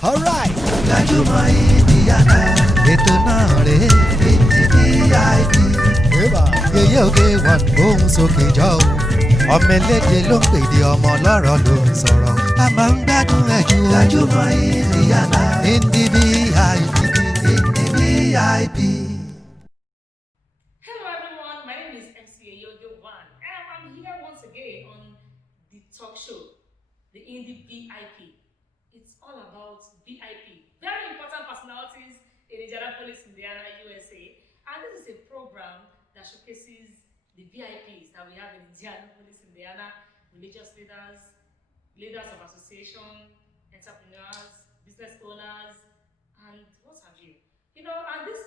Alright. Gbajumo Indiana. Ètò náà rèé. Indy VIP. Yeye oge wọn gbóhùn sókè jọ o. Ọmọ elédè ló ń pèdè ọmọ ọlọ́rọ̀ ló ń sọ̀rọ̀. A máa ń gbádùn ẹ̀ jù o. Gbajumo Indiana. Indy VIP. Indy VIP. Hello everyone, my name is MC Gbajumo and I'm here once again on the talk show, the Indy VIP. It's all about VIP, very important personalities in Indianapolis, Indiana, USA. And this is a program that showcases the VIPs that we have in Indianapolis, Indiana, religious leaders, leaders of association, entrepreneurs, business owners, and what have you. And this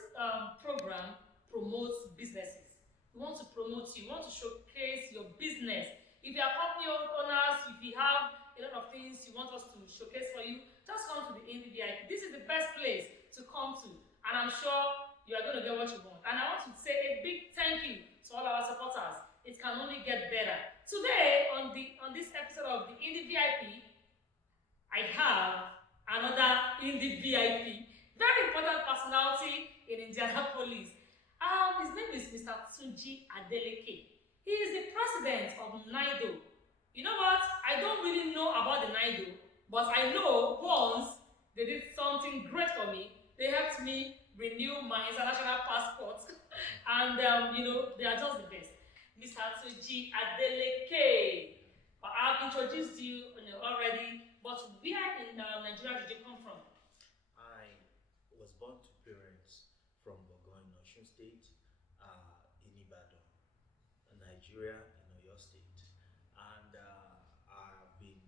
program promotes businesses. We want to promote you. We want to showcase your business. If you are company owners, if you have a lot of things you want us to showcase for you, just come to the Indy VIP. This is the best place to come to, and I'm sure you are going to get what you want. And I want to say a big thank you to all our supporters. It can only get better. Today, on this episode of the Indy VIP, I have another Indy VIP, very important personality in Indianapolis. His name is Mr. Tunji Adeleke. He is the president of NIDO. You know what? I don't really know about the NIDO, but I know once they did something great for me. They helped me renew my international passport, and they are just the best. Mr. Tunji Adeleke. I've introduced you already, but where in Nigeria did you come from? I was born to parents from Bogon, Osun State, in Ibadan, Nigeria, in Oyo State. And I've been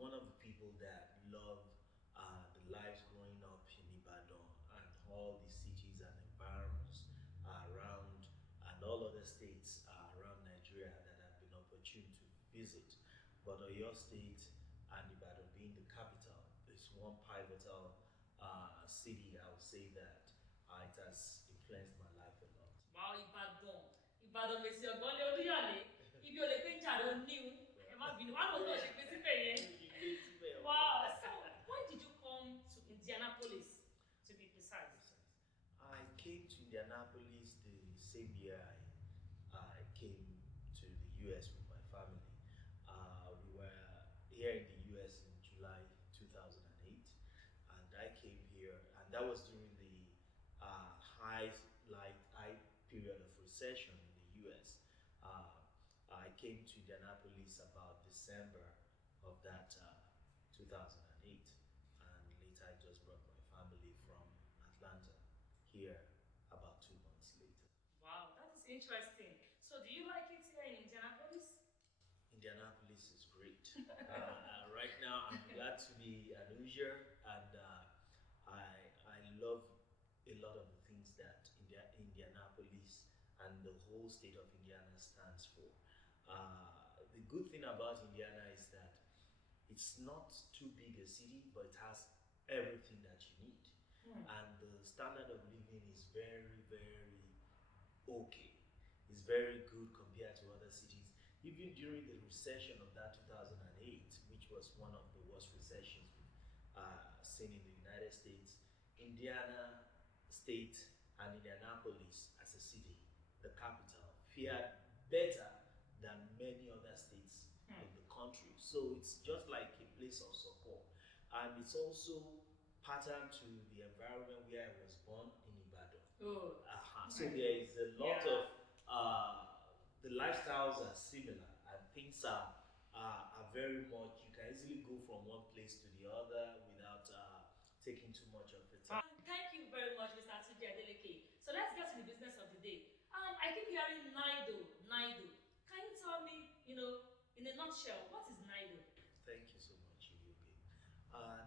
one of the people that love the lives growing up in Ibadan and all the cities and environments around and all other states around Nigeria that I've been opportune to visit. But Oyo State and Ibadan being the capital is one pivotal city. I would say that it has influenced my life a lot. Wow, Ibadan. Ibadan Mesi Ogbonle Oluyale. Ibi o le pe njare o ni o. E ma binu. Wa lo to se pe sibe yen. Wow. So, when did you come to Indianapolis, to be precise? I came to Indianapolis the same year I came to the US with my family. We were here in the US in July 2008, and I came here, and that was during the high period of recession in the US. I came to Indianapolis about December of that 2008, and later I just brought my family from Atlanta here about 2 months later. Wow, that is interesting. So, do you like it here in Indianapolis? Indianapolis is great. Right now, I'm glad to be an Hoosier, and I love a lot of the things that Indianapolis and the whole state of Indiana stands for. The good thing about Indiana is that it's not too big a city, but it has everything that you need. And the standard of living is very, very okay. It's very good compared to other cities. Even during the recession of that 2008, which was one of the worst recessions we've seen in the United States, Indiana State and Indianapolis as a city, the capital, fared better than many other states in the country. So it's just like a place of support. And it's also patterned to the environment where I was born in Ibadan. Oh. So there is a lot of the lifestyles are similar, and things are very much. You can easily go from one place to the other without taking too much of the time. Thank you very much, Mr. Tunji Adeleke. So let's get to the business of the day. I keep hearing NIDO, NIDO. Can you tell me, in a nutshell, what is NIDO? Thank you so much, Yogi.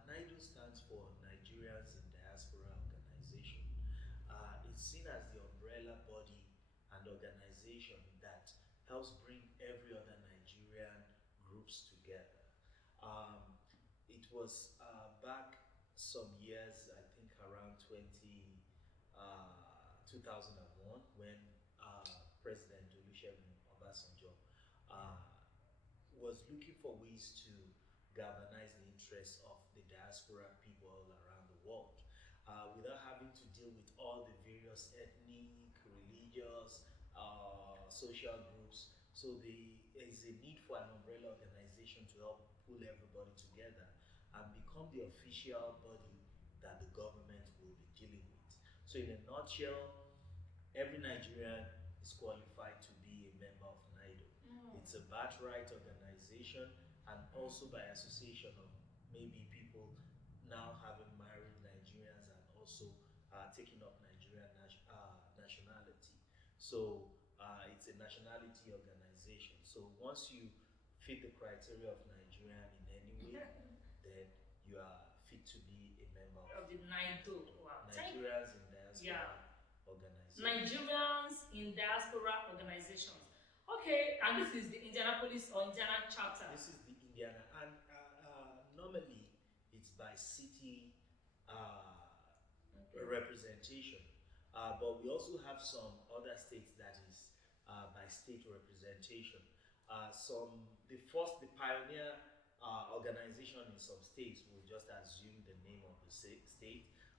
NIDO stands for Nigerians in Diaspora Organization. It's seen as the umbrella body and organization that helps bring every other Nigerian groups together. It was back some years, I think around 2001, when President Olusegun Obasanjo was looking for ways to galvanize the interests of the diaspora without having to deal with all the various ethnic, religious, social groups. So there is a need for an umbrella organization to help pull everybody together and become the official body that the government will be dealing with. So in a nutshell, every Nigerian is qualified to be a member of NIDO. It's a birthright organization and also by association of maybe people now having married Nigerians and also taking up Nigerian nationality. So it's a nationality organization. So once you fit the criteria of Nigerian in any way, then you are fit to be a member of the NIDO. Wow. Nigerians in Diaspora organization. Nigerians in Diaspora organizations. Okay, and this is the Indianapolis or Indiana chapter. This is the Indiana, and normally it's by city representation, but we also have some other states that is by state representation. The pioneer organization in some states will just assume the name of the state,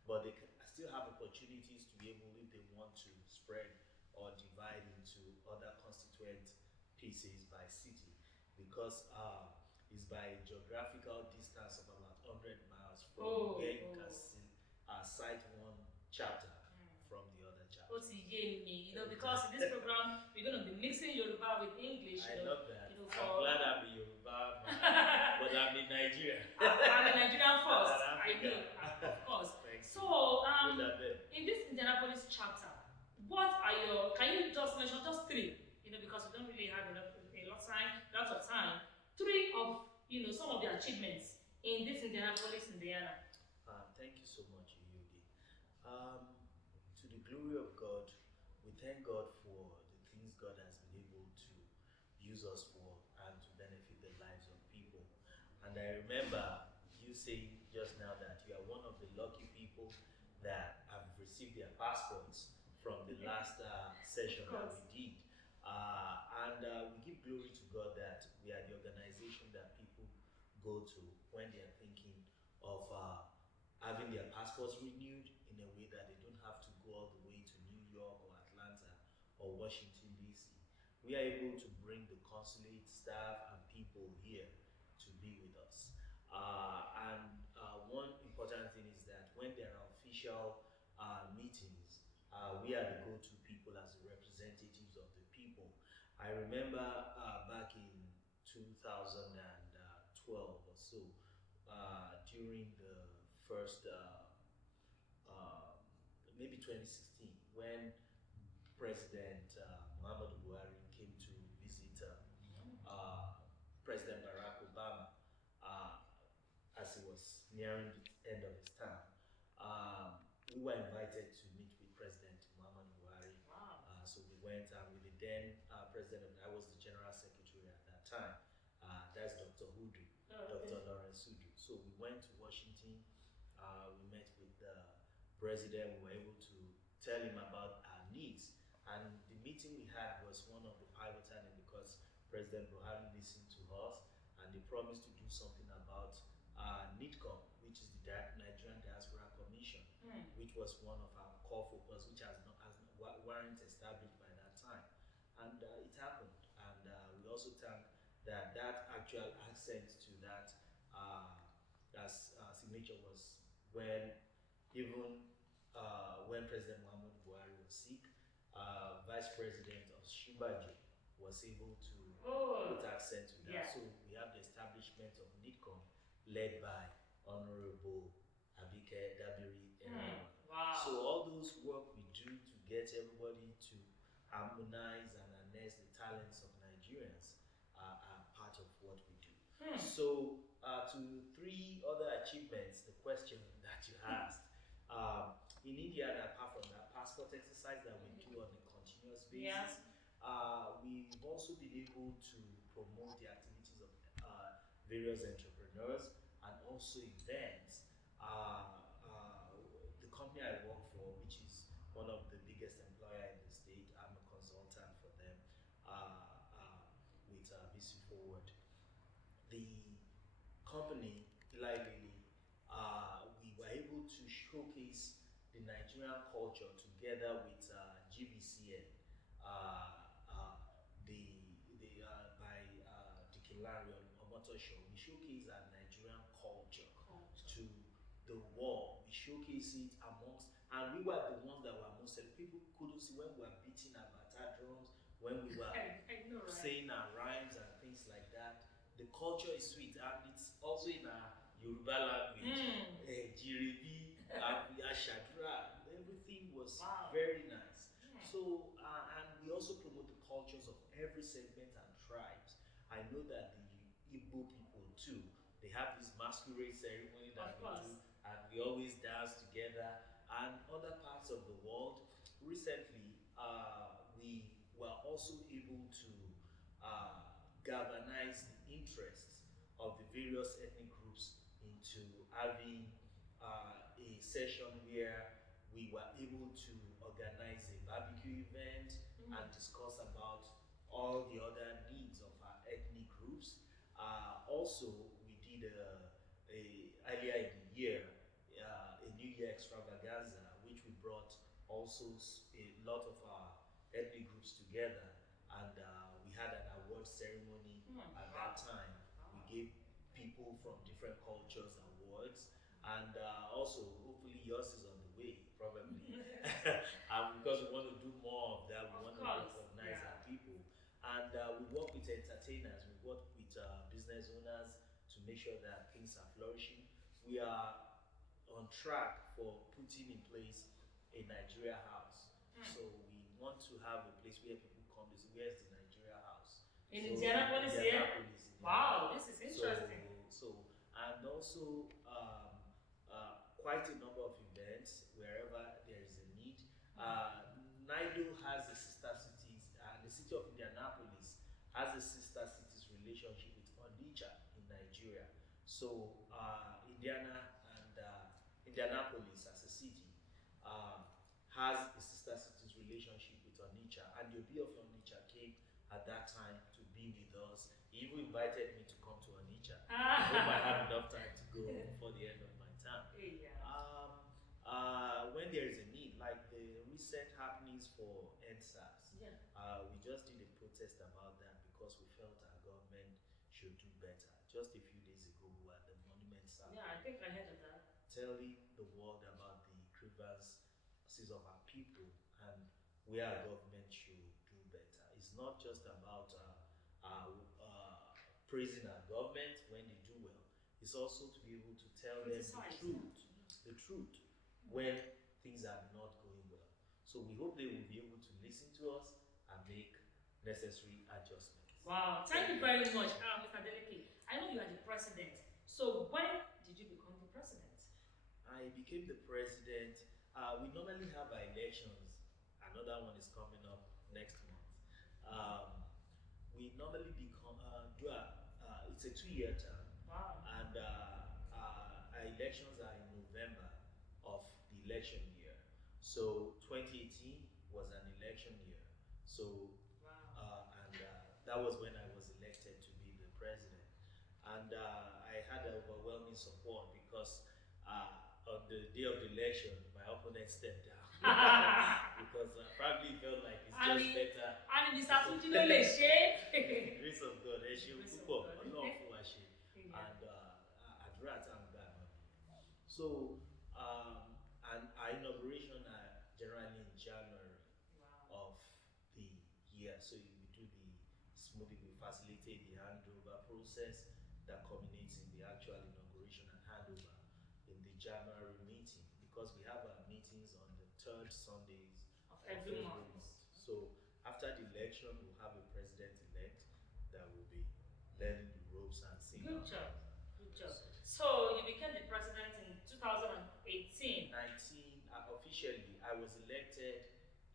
but they can still have opportunities to be able, if they want to spread or divide into other constituent pieces by city, because it's by geographical distance of about 100 miles from where you can cite one chapter from the other chapter. Because in this program we're going to be mixing Yoruba with English. I love that. I'm glad I'm a Yoruba, but I'm in Nigeria. I'm a Nigerian first. I know, of course. So, in this Indianapolis chapter, can you just mention just three? Because we don't really have lots of time. Three of some of the achievements in this Indianapolis, Indiana. Thank you so much, Yogi. To the glory of God, we thank God for the things God has been able to use us for and to benefit the lives of people. And I remember you saying just now that you are one of the lucky people that have received their passports from the last session that we did. We give glory to God that we are the organization that people go to when they are thinking of having their passports renewed in a way that they don't have to go all the way to New York or Atlanta or Washington, D.C. We are able to bring the consulate staff and people here to be with us. One important thing is that when there are official meetings, we are the go-to people as the representatives of the people. I remember back in 2012 or so, during the first, maybe 2016, when President Muhammadu Buhari came to visit President Barack Obama as he was nearing the end of his term. We were invited to meet with President Muhammadu Buhari. Wow. So we went with the then president, I was the general secretary at that time. That's Dr. Hudu, Dr. Lawrence Hudu. So we went to Washington. We met with the president. We were able to tell him about our needs. And the meeting we had was one of the pivotal because President Buhari listened to us and they promised to do something about NIDCOM, which is the Nigerian Diaspora Commission, which was one of our core focus, which weren't established by that time. And it happened. And we also thank that actual accent to that signature was when President Muhammadu Buhari was sick, Vice President of Gbajumo was able to put accent to that. Yeah. So we have the establishment of NIDCOM led by Honorable Abike Dabiri. Wow. So all those work we do to get everybody to harmonize and harness the talents of Nigerians are part of what we do. So to three other achievements, the question that you asked, in India, apart from that passport exercise that we do on a continuous basis, we've also been able to promote the activities of various entrepreneurs and also events. The company I work for, which is one of the biggest employer in the state, I'm a consultant for them with BC Forward. The company, Eli Lilly, we were able to showcase the Nigerian culture together with GVCN, the by Dikin Larry on Motor Show. We showcase our Nigerian culture to the world. We showcase it amongst, and we were the ones that were most. People couldn't see when we were beating our bata drums, when we were I know, right? saying our rhymes and things like that. The culture is sweet, and it's also in our Yoruba language. Jiribi, Ashadra, everything was very nice. So, and we also promote the cultures of every segment and tribes. I know that the Igbo people too, they have this masquerade ceremony that we do, and we always dance together. And other parts of the world, recently, we were also able to galvanize the interests of the various ethnic groups into having a session where we were able to organize a barbecue event and discuss about all the other needs of our ethnic groups. Also, we did earlier in the year a New Year extravaganza, which we brought also a lot of our ethnic groups together, and we had an award ceremony at that time. We gave people from different cultures awards, and also hopefully yours is on the way, probably. Because we want to do more of that, we want to recognize our people. And we work with entertainers, we work with business owners to make sure that things are flourishing. We are on track for putting in place a Nigeria house. So we want to have a place where people come to say, where's the Nigeria house? In Indianapolis, here? Wow, this is interesting. And also quite a number of events wherever there is a need. NIDO has a sister cities, the city of Indianapolis has a sister cities relationship with Onitsha in Nigeria. So Indianapolis as a city has a sister cities relationship with Onitsha, and the Obi of Onitsha came at that time to be with us. He even invited me to come to Onitsha. I hope I have enough time to go before the end of my term. When there is a need, like the recent happenings for NSAS, we just did a protest about that because we felt our government should do better. Just a few days ago, we were at the Monument South. Yeah, I think I heard of that. Telling the world about the grievances of our people and where our government should do better. It's not just about praising our government when they do well. It's also to be able to tell them the truth when things are not going well. So we hope they will be able to listen to us and make necessary adjustments. Wow, thank you very much, Mr. Deleke. I know you are the president. So when did you become the president? I became the president. We normally have our elections. Another one is coming up next month. We normally it's a 2-year term. Wow. And our elections are in November of the election year. So 2018 was an election year. So that was when I was elected to be the president. And I had overwhelming support because on the day of the election, my opponent stepped down. Because I probably felt like it's just better. And Mr. Fujinole She. Grace of God, So, and our inauguration are generally in January of the year. So we do the smoothing, we facilitate the handover process that culminates in the actual inauguration and handover in the January meeting, because we have our meetings on the 3rd Sundays of every month. So after the election, we'll have a president-elect that will be learning the ropes and seeing. Good job. Good job. So you became the president in 2018. Officially, I was elected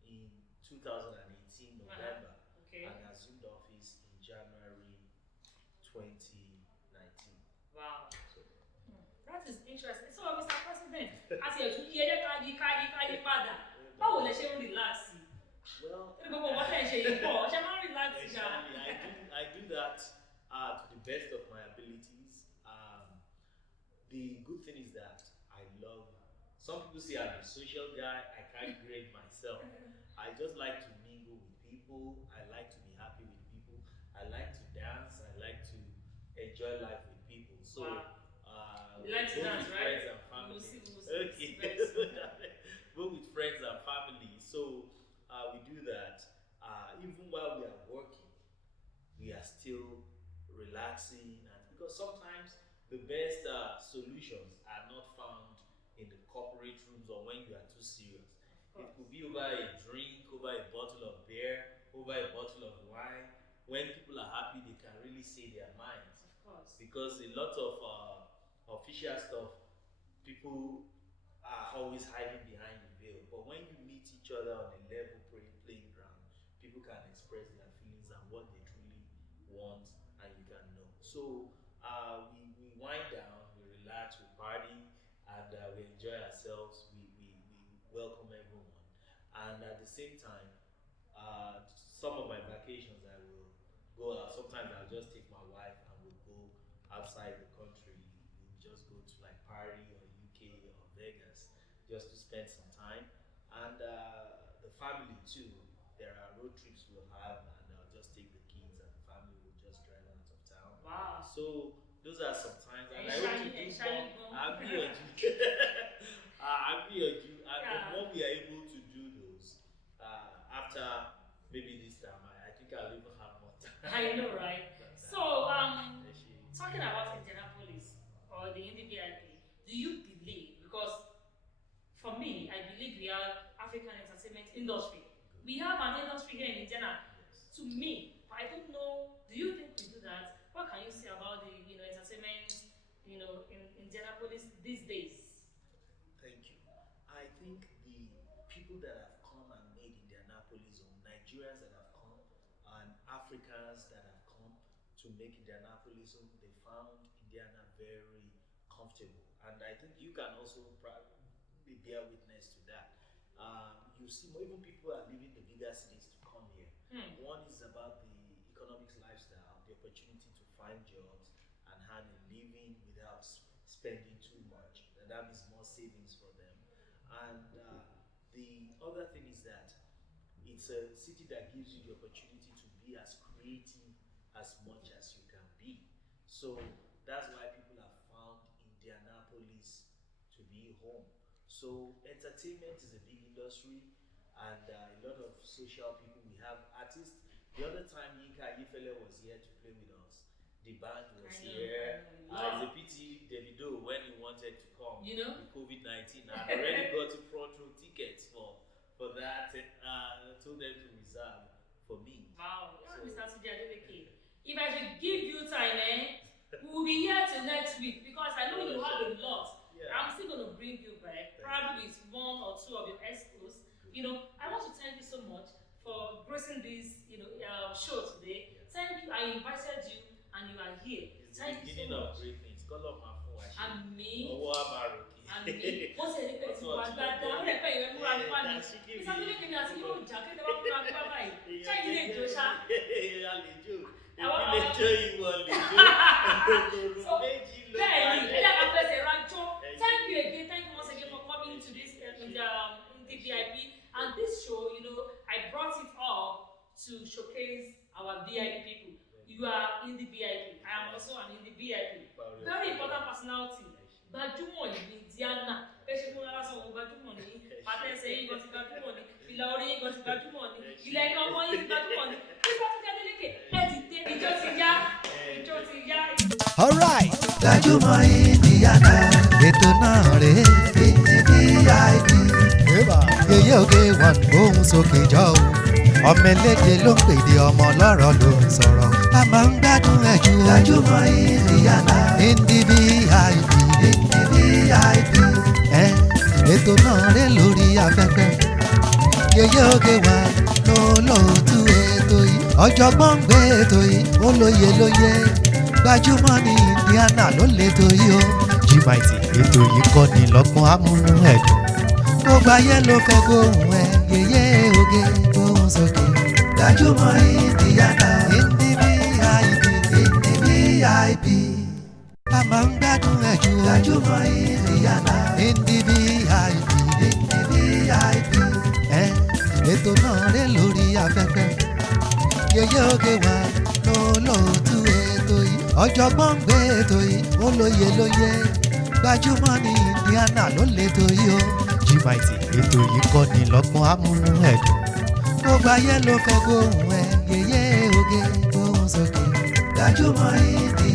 in 2018 November and assumed office in January 2019. Wow. That is interesting. So, Mr. President, as you hear the how will I relax? Well, Relax. I do that to the best of my abilities. The good thing is that I love Some people say I'm a social guy. I can't grade myself. I just like to mingle with people. I like to be happy with people. I like to dance. I like to enjoy life with people. So, Wow. You like to both dance, with right? friends and family. Okay. Very soon. Both with friends and family. So, we do that. Even while we are working, we are still relaxing, and because sometimes the best solutions are not found in the corporate rooms or when you are too serious. It could be over a drink, over a bottle of beer, over a bottle of wine. When people are happy, they can really say their minds. Of course. Because a lot of official stuff, people are always hiding behind the veil. But when you meet each other on a level playing ground, people can express their feelings and what they truly want, and you can know. So we wind down, we relax, we party, and we enjoy ourselves. We welcome everyone, and at the same time, some of my vacations I will go out. Sometimes I'll just take my wife and we'll go outside the country. We'll just go to like Paris or UK or Vegas just to spend some time, and the family too. There are road trips we'll have, and I'll just take the kids and the family will just drive out of town. Wow. So those are some times, and I Shiny, hope to do shiny more. bone. I'll be a Jew. I'll be a Jew, and the Yeah. more we are able to do those, after maybe this time, I think I'll even have more time. I know, right? than that. So, Actually, talking about Indianapolis or the Indy VIP, do you believe? Because for me, I believe we are African entertainment industry. We have an industry here in Indiana. yes. To me, I don't know. Do you think we do that? What can you say about the entertainment in Indianapolis these days? Thank you. I think the people that have come and made Indianapolis, or Nigerians that have come, and Africans that have come to make Indianapolis, so they found Indiana very comfortable. And I think you can also probably bear witness to that. You see, even people are leaving the bigger cities to come here. One is about the economics lifestyle, the opportunity to find jobs and earn a living without spending too much. And that means more savings for them. And the other thing is that it's a city that gives you the opportunity to be as creative as much as you can be. So that's why people have found Indianapolis to be home. So entertainment is a big industry, and a lot of social people. We have artists. The other time Yinka Ayefele was here to play with us, the band was here. It's a pity Davido, when he wanted to come, the COVID-19, I already got to front row tickets for that. Told them to reserve for me. Wow, So- Mr. Tuji Adeleke. If I should give you time, we will be here till next week because I know you have a lot. Yeah. I'm still going to bring you back, probably with one or two of your expos. I want to thank you so much for gracing this, show today. Yeah. Thank you. I invited you, and you are here. It's the Thank you beginning so of much. great things. Call up my phone. And me. Ọwọ́ àbáròkè. And me. Wọ́n ṣe ní pẹ̀lú tí wọ́n gbàdá. Wọ́n lè pẹ́ ìwé múra nípa mi. Mr. Adeleke ni àti yóò jà kéde wọ́n múra nípa báyìí. Ṣé ilé ìjọ ṣá? Àlejò. Èmi lè jó ìwọ lè jó. So, bẹ́ẹ̀ni, ẹ̀yà kan fẹsẹ̀ ránjọ́. Thank you again. Thank you once again for coming to this in the VIP. And this show, I brought it up to showcase our VIP people. You are in the VIP. I am also an in the VIP. Very important personality. Gbajumo ní Indiana. Bẹ́ẹ̀ ṣe múra lásán òun Gbajumo ní. Pàtẹ́sẹ̀ yín gan ti Gbajumo ní. Fìlà orí yín gan ti Gbajumo ní. Ilẹ̀ ẹ̀ka ọmọ yín ti Gbajumo ní. Mr. Tuji Adeleke, ẹ ti dé. Ìjọ ti yá. Ìjọ ti yá. alright. Gbajumo Indiana ètò náà rèé Indy VIP. Yeye oge wọn gbóhùn sókè jọ o. Ọmọ eléje ló ń pèdè ọmọ lọ́rọ̀ ló ń sọ̀rọ̀. A máa ń gbádùn ẹ̀ jù. Gbajumo Indiana Indy VIP. Indy VIP. Ètò náà rèé lórí afẹ́fẹ́. Yeye oge wa ló lóòtú ètò yìí. Ọ̀jọ̀gbọ́n gbé ètò yìí ó lóye. Gbajumo ní Indiana ló létò yìí o. Gbajumo ètò yìí kọ́ ni lọ́gbọ́n amúnú ẹ̀dùn. Gbogbo ayé ló fẹ́ gbóhùn ẹ. Yeye oge gbóhùn sókè. Gbajumo Indiana Indy VIP. Indy VIP. A máa ń gbádùn ẹ̀ jù. Gbajumo Indiana Indy VIP. afẹ́fẹ́ yeye oge wà lólóòtú ètò yìí ọ̀jọ̀gbọ́n gbé ètò yìí ó lóye lóye Gbajúmọ̀ ní Indiana ló létò yìí o Gbajumo ètò yìí kọ́ ni lọ́gbọ́n amúnú ẹ̀dùn gbogbo ayé ló fẹ́ gbóhùn ẹ yeye oge gbóhùn sókè Gbajúmọ̀ Indy